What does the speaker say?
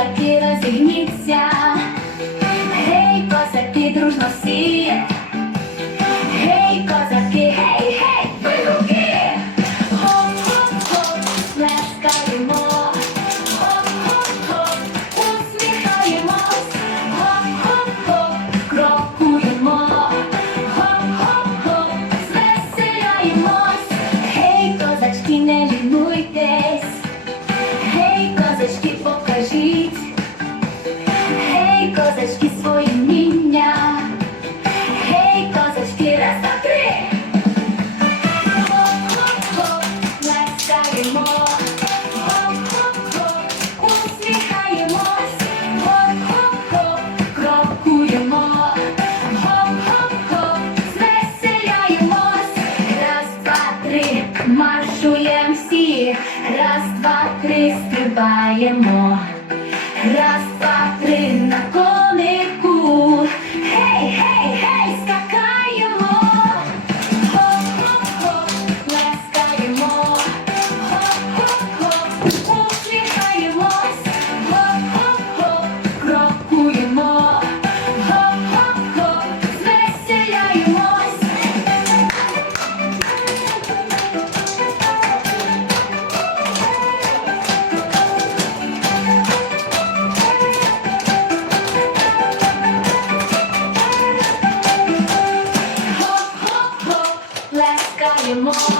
козаки розігніться, гей, козаки дружно всі. Гей, свої вміння. Гей, козачки, раз, два, три. Хоп-хоп-хоп, плескаємо. Хоп-хоп-хоп, усміхаємось. Хоп-хоп-хоп, крокуємо. Хоп-хоп-хоп. Раз, два, три, маршуємо всі. Раз, два, три, стрибаємо. Раз, крокуємо. Хоп-хоп-хоп, звеселяємось. Хоп-хоп-хоп, плескаємо.